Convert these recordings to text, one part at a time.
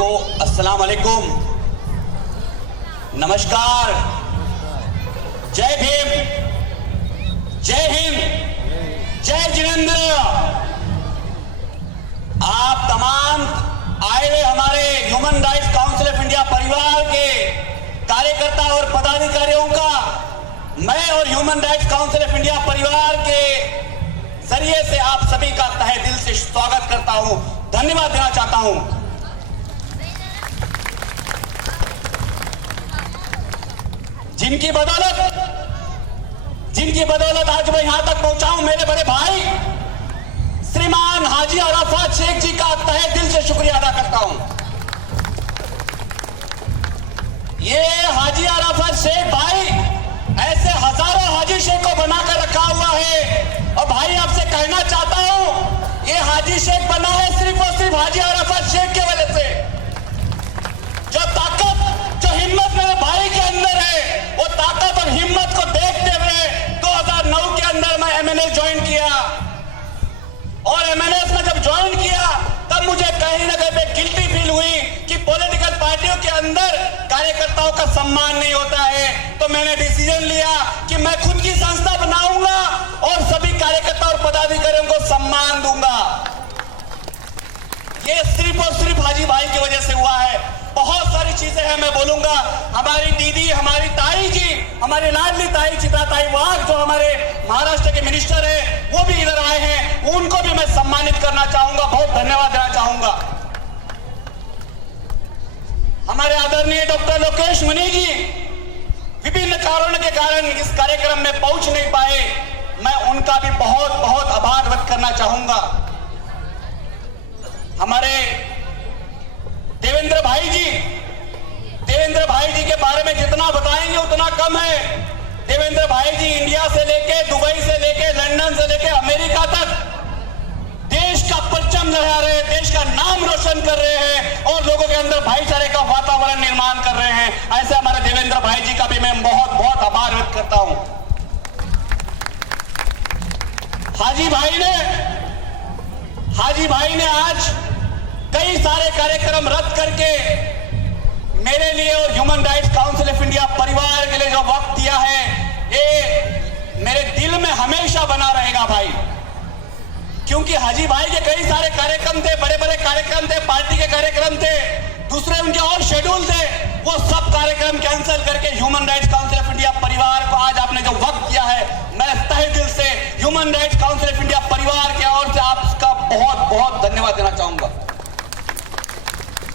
को अस्सलाम वालेकुम, नमस्कार, जय भीम, जय हिंद, जय जिनेंद्र। आप तमाम आए हुए हमारे human rights council of India परिवार के कार्यकर्ता और पदाधिकारियों का मैं और human rights council of India परिवार के जरिए से आप सभी का तहे दिल से स्वागत करता हूं, धन्यवाद देना चाहता हूं। जिनकी बदौलत आज मैं यहां तक पहुंचा हूं, मेरे बड़े भाई श्रीमान हाजी अराफात शेख जी का तहे दिल से शुक्रिया अदा करता हूं। ये हाजी अराफात शेख भाई ऐसे हजारों हाजी शेख को बनाकर रखा हुआ है और भाई आपसे कहना चाहता हूं, ये हाजी शेख बना है सिर्फ और सिर्फ हाजी अराफात शेख की वजह से। जो ताकत, जो हिम्मत मेरे भाई के अंदर है, वो ताकत और हिम्मत को देखते हुए 2009 के अंदर मैं एमएनएस ज्वाइन किया और एमएनएस में जब ज्वाइन किया तब मुझे कहीं ना कहीं पे गिल्टी फील हुई कि पॉलिटिकल पार्टियों के अंदर कार्यकर्ताओं का सम्मान नहीं होता है। तो मैंने डिसीजन लिया कि मैं खुद की संस्था बनाऊंगा और सभी कार्यकर्ता और पदाधिकारियों को सम्मान दूंगा। ये सिर्फ और सिर्फ हाजी भाई की वजह से हुआ है। बहुत सारी चीजें हैं, मैं बोलूंगा। हमारी दीदी, हमारी ताई जी, हमारी लाडली ताई चित्रा ताई वाघ जो हमारे महाराष्ट्र के मिनिस्टर है, वो भी इधर आए हैं, उनको भी मैं सम्मानित करना चाहूंगा, बहुत धन्यवाद देना चाहूंगा। हमारे आदरणीय डॉक्टर लोकेश मुनि जी विभिन्न कारणों के कारण इस कार्यक्रम में पहुंच नहीं पाए, मैं उनका भी बहुत बहुत आभार व्यक्त करना चाहूंगा। हमारे देवेंद्र भाई जी के बारे में जितना बताएंगे उतना कम है। देवेंद्र भाई जी इंडिया से लेके, दुबई से लेके, लंदन से लेके अमेरिका तक देश का परचम लहरा रहे हैं, देश का नाम रोशन कर रहे हैं और लोगों के अंदर भाईचारे का वातावरण निर्माण कर रहे हैं। ऐसे हमारे देवेंद्र भाई जी का भी मैं बहुत बहुत आभार व्यक्त करता हूं। हाजी भाई ने आज कई सारे कार्यक्रम रद्द करके मेरे लिए और human rights council of India परिवार के लिए जो वक्त दिया है, ये मेरे दिल में हमेशा बना रहेगा भाई। क्योंकि हाजी भाई के कई सारे कार्यक्रम थे, बड़े बड़े कार्यक्रम थे, पार्टी के कार्यक्रम थे, दूसरे उनके और शेड्यूल थे, वो सब कार्यक्रम कैंसिल करके human rights council of India परिवार को आज आपने जो वक्त दिया है, मैं तहे दिल से human rights council of India परिवार की ओर से आपका बहुत बहुत धन्यवाद देना चाहूंगा।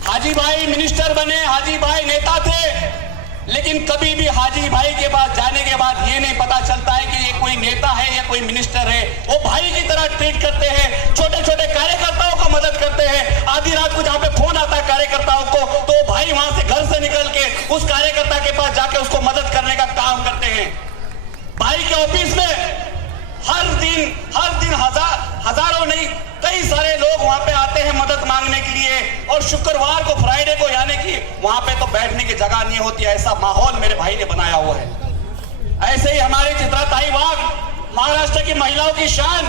हाजी भाई मिनिस्टर बने, हाजी भाई नेता थे, लेकिन कभी भी हाजी भाई के पास जाने के बाद ये नहीं पता चलता है कि ये कोई नेता है या कोई मिनिस्टर है। वो भाई की तरह ट्रीट करते हैं, छोटे छोटे कार्यकर्ताओं को मदद करते हैं। आधी रात को जहां पे फोन आता है कार्यकर्ताओं को, तो भाई वहां से घर से निकल के उस कार्यकर्ता के पास जाके उसको मदद करने का काम करते हैं। भाई के ऑफिस में हर दिन हजारों नहीं, कई सारे लोग वहां पे आते हैं मदद मांगने के लिए और शुक्रवार को, फ्राइडे को, यानी कि वहां पे तो बैठने की जगह नहीं होती, ऐसा माहौल मेरे भाई ने बनाया हुआ है। ऐसे ही हमारी चित्रा ताई वाघ, महाराष्ट्र की महिलाओं की शान,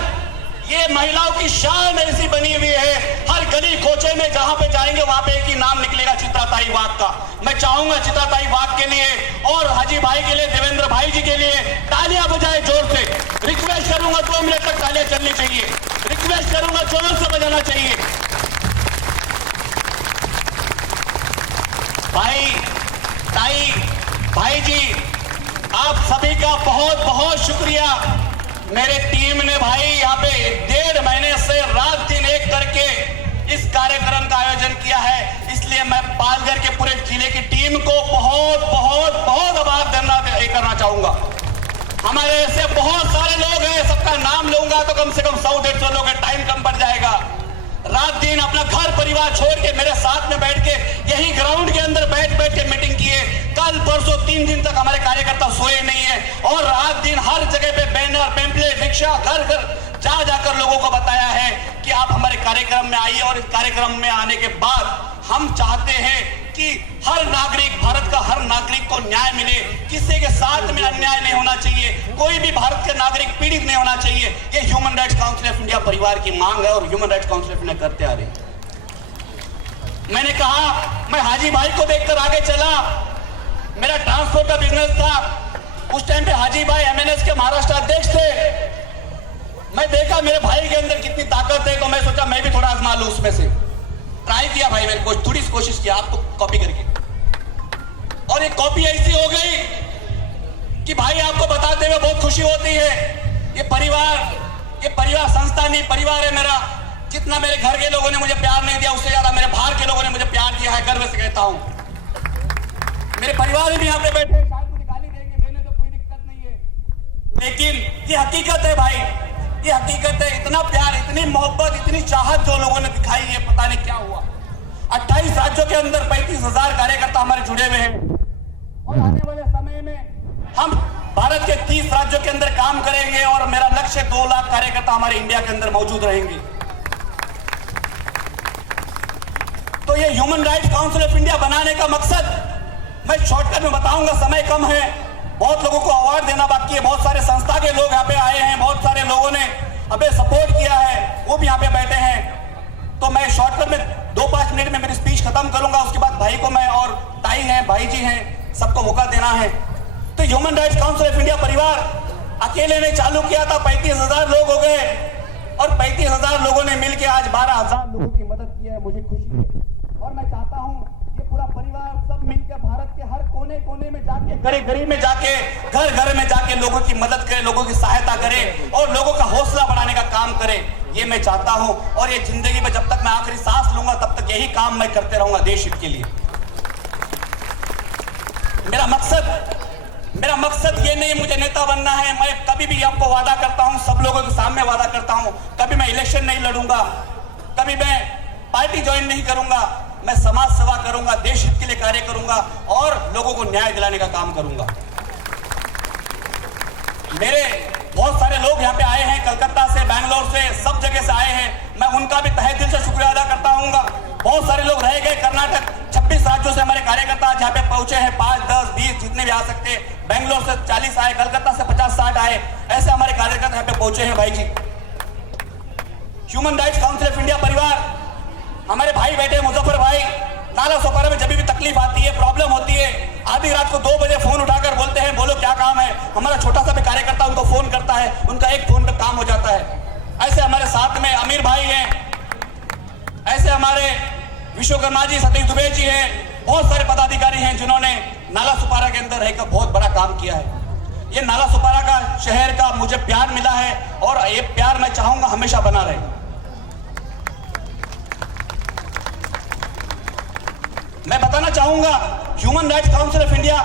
ये महिलाओं की शान ऐसी बनी हुई है, हर गली कोचे में जहां पे जाएंगे वहां पे एक ही नाम निकलेगा, चित्रा ताई वाघ का। मैं चाहूंगा चित्रा ताई वाघ के लिए और हाजी भाई के लिए, देवेंद्र भाई जी के लिए तालियां बजाए जोर से। रिक्वेस्ट करूंगा 2 मिनट तक तालियां चलनी चाहिए, रिक्वेस्ट करूंगा जोर से बजाना चाहिए। भाई जी, आप सभी का बहुत बहुत शुक्रिया। मेरे टीम ने भाई यहाँ पे 1.5 महीने से रात दिन एक करके इस कार्यक्रम का आयोजन किया है, इसलिए मैं पालघर के पूरे जिले की टीम को बहुत बहुत बहुत आभार करना चाहूंगा। हमारे ऐसे बहुत सारे लोग हैं, सबका नाम लूंगा तो कम से कम 100-150 लोग हैं, टाइम कम पड़ जाएगा। रात दिन अपना घर परिवार छोड़ के मेरे साथ में बैठ के यही ग्राउंड के अंदर बैठ के मीटिंग किए। कल परसों 3 दिन तक हमारे कार्यकर्ता सोए नहीं है और रात दिन हर जगह पे बैनर, पैम्पलेट, रिक्शा, घर घर जाकर लोगों को बताया है कि आप हमारे कार्यक्रम में आइए। और इस कार्यक्रम में आने के बाद हम चाहते हैं कि हर नागरिक, भारत का हर नागरिक को न्याय मिले, किसी के साथ में अन्याय नहीं होना चाहिए, कोई भी भारत के नागरिक पीड़ित नहीं होना चाहिए। ये human rights council of India परिवार की मांग है और human rights council of India करते आ रहे हैं। मैंने कहा मैं हाजी भाई को देखकर आगे चला। मेरा ट्रांसपोर्ट का बिजनेस था। उस टाइम पे हाजी भाई एमएनएस के महाराष्ट्र अध्यक्ष थे। मैं देखा मेरे भाई के अंदर कितनी ताकत है, तो मैं सोचा मैं भी थोड़ा आजमा लूं उसमें से। ट्राई किया भाई, मैंने थोड़ी सी कोशिश किया आपको कॉपी करके, और ये कॉपी ऐसी हो गई कि भाई आपको बताते हुए बहुत खुशी होती है। ये परिवार संस्था नहीं, परिवार है मेरा। जितना मेरे घर के लोगों ने मुझे प्यार नहीं दिया, उससे ज्यादा मेरे बाहर के लोगों ने मुझे प्यार दिया है, गर्व से कहता हूं। मेरे परिवार भी यहाँ पे बैठे, शायद मुझे गाली देंगे, देने तो कोई दिक्कत नहीं है, लेकिन ये हकीकत है भाई, ये हकीकत है। इतना प्यार, इतनी मोहब्बत, इतनी चाहत जो लोगों ने दिखाई है, पता नहीं क्या हुआ। 28 राज्यों के अंदर 35,000 कार्यकर्ता हमारे जुड़े हुए हैं, और आने वाले समय में हम भारत के 30 राज्यों के अंदर काम करेंगे, और मेरा लक्ष्य 2 लाख कार्यकर्ता हमारे इंडिया के अंदर मौजूद रहेंगे। तो ये human rights council of India बनाने का मकसद मैं शॉर्टकट में बताऊंगा, समय कम है। बहुत लोगों को अवार्ड देना बाकी है, बहुत सारे संस्था के लोग यहाँ पे आए हैं, बहुत सारे लोगों ने हमें सपोर्ट किया है, वो भी यहाँ पे बैठे हैं। तो मैं शॉर्टकट में 2-5 मिनट में मेरी स्पीच खत्म करूंगा। उसके बाद भाई को मैं, और ताई हैं, भाई जी हैं, सबको मौका देना है। तो human rights council of India परिवार अकेले ने चालू किया था, 35,000 लोग हो गए, और 35,000 लोगों ने मिलकर आज 12,000 लोगों की मदद की है। मुझे खुशी है, और मैं चाहता हूं ये पूरा परिवार सब मिलकर भारत के हर कोने कोने में जाके, गरीब में जाके, घर में जाके लोगों की मदद करे, लोगों की सहायता करे, और लोगों का हौसला बढ़ाने का काम करे। ये मैं चाहता हूं, और ये जिंदगी में जब तक मैं आखिरी सांस लूंगा तब तक यही काम मैं करते रहूंगा देश हित के लिए। मेरा मकसद ये नहीं मुझे नेता बनना है। मैं कभी भी आपको वादा करता हूं, सब लोगों के सामने वादा करता हूं, कभी मैं इलेक्शन नहीं लड़ूंगा, कभी मैं पार्टी ज्वाइन नहीं करूंगा। मैं समाज सेवा करूंगा, देश हित के लिए कार्य करूंगा, और लोगों को न्याय दिलाने का काम करूंगा। मेरे बहुत सारे लोग यहाँ पे आए हैं, कलकत्ता से, बैंगलोर से, सब जगह से आए हैं। मैं उनका भी तहे दिल से शुक्रिया अदा करता हूँ। बहुत सारे लोग रह गए, कर्नाटक 26 राज्यों से हमारे कार्यकर्ता आज यहाँ पे पहुंचे हैं, 5, 10, 20 जितने भी आ सकते हैं। बैंगलोर से 40 आए, कलकत्ता से 50-60 आए, ऐसे हमारे कार्यकर्ता यहाँ पे पहुंचे हैं भाई जी। Human rights council of India परिवार, हमारे भाई बैठे मुजफ्फर भाई, नाला सोपारा में जब भी तकलीफ आती है, प्रॉब्लम होती है, आधी रात को 2 बजे फोन उठाकर बोलते हैं, बोलो क्या काम है। हमारा छोटा सा भी कार्यकर्ता उनको फोन करता है, उनका एक फोन पे काम हो जाता है। ऐसे हमारे साथ में अमीर भाई हैं, ऐसे हमारे विश्वकर्मा जी, सतीश दुबे जी हैं, बहुत सारे पदाधिकारी हैं जिन्होंने नाला सुपारा के अंदर रहकर बहुत बड़ा काम किया है। ये नाला सुपारा का शहर का मुझे प्यार मिला है, और ये प्यार मैं चाहूंगा हमेशा बना रहे। मैं बताना चाहूंगा, human rights council of India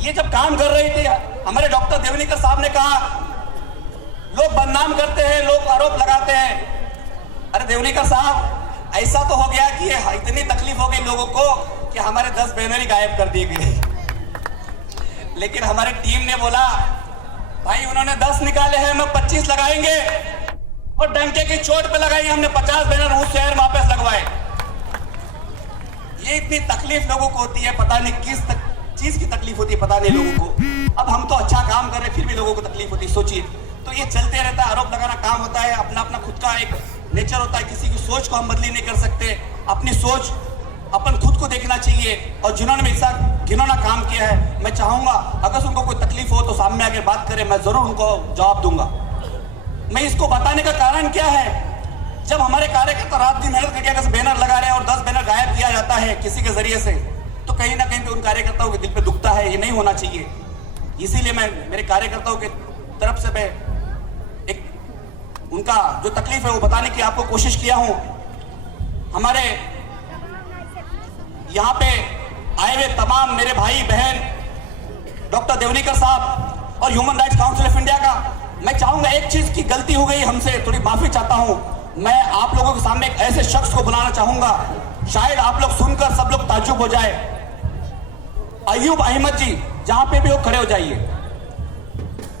ये जब काम कर रही थी, हमारे डॉक्टर देवनीकर साहब ने कहा, लोग बदनाम करते हैं, लोग आरोप लगाते हैं। अरे देवनीकर साहब, ऐसा तो हो गया कि इतनी तकलीफ हो गई लोगों को कि हमारे 10 बैनर ही गायब कर दिए गए। लेकिन हमारी टीम ने बोला, भाई उन्होंने 10 निकाले हैं, हम 25 लगाएंगे, और डंके की चोट पे लगाएंगे। हमने 50 बैनर उस शहर वापस लगवाए। ये इतनी तकलीफ लोगों को होती है, पता नहीं किस चीज की तकलीफ होती है, पता नहीं लोगों को। अब हम तो अच्छा काम कर रहे हैं, फिर भी लोगों को तकलीफ होती है। सोचिए, तो ये चलते रहता है, आरोप लगाना काम होता है, अपना अपना खुद का एक नेचर होता है। किसी की सोच को हम बदली नहीं कर सकते, अपनी सोच अपन खुद को देखना चाहिए। और जिन्होंने मेरे साथ घिनौना काम किया है, मैं चाहूंगा अगर उनको कोई तकलीफ हो तो सामने आके बात करें, मैं जरूर उनको जवाब दूंगा। मैं इसको बताने का कारण क्या है, जब हमारे कार्यकर्ता रात दिन मेहनत करके अगर बैनर लगा रहे हैं और 10 बैनर गायब किया जाता है किसी के जरिए से, तो कहीं ना कहीं पे उन कार्यकर्ताओं के दिल पे दुखता है। ये नहीं होना चाहिए। इसीलिए मैं मेरे कार्यकर्ताओं के तरफ से मैं एक उनका जो तकलीफ है वो बताने की आपको कोशिश किया हूं। हमारे यहाँ पे आए हुए तमाम मेरे भाई बहन, डॉक्टर देवनीकर साहब और human rights council of India का, मैं चाहूंगा एक चीज की गलती हो गई हमसे, थोड़ी माफी चाहता हूं। मैं आप लोगों के सामने एक ऐसे शख्स को बुलाना चाहूंगा, शायद आप लोग सुनकर सब लोग ताज्जुब हो जाए। अय्यूब अहमद जी, जहां पे भी हो खड़े हो जाइए।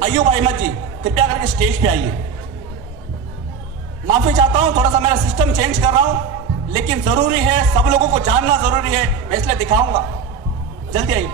अय्यूब अहमद जी, कृपया करके स्टेज पे आइए। माफी चाहता हूं, थोड़ा सा मेरा सिस्टम चेंज कर रहा हूं, लेकिन जरूरी है, सब लोगों को जानना जरूरी है, मैं इसलिए दिखाऊंगा। जल्दी आइए।